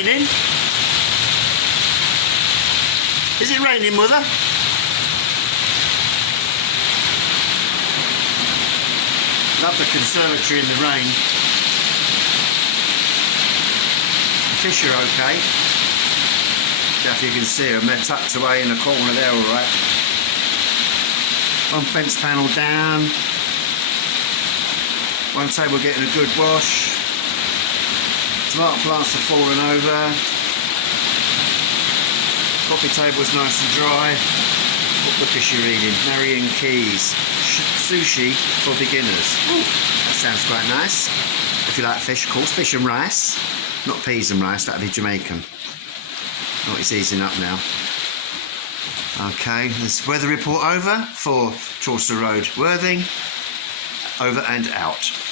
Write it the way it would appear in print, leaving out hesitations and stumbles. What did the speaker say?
raining? Is it raining, Mother? Love the conservatory in the rain. The fish are okay. Don't know if you can see them, they're tucked away in the corner there, alright. One fence panel down. One table getting a good wash. Tomato plants are falling over. Coffee table's nice and dry. What book is she reading? Marion Keyes. Sushi for beginners. Ooh, that sounds quite nice. If you like fish, of course, fish and rice. Not peas and rice, that'd be Jamaican. Oh, it's easing up now. Okay, this weather report over for Chaucer Road, Worthing. Over and out.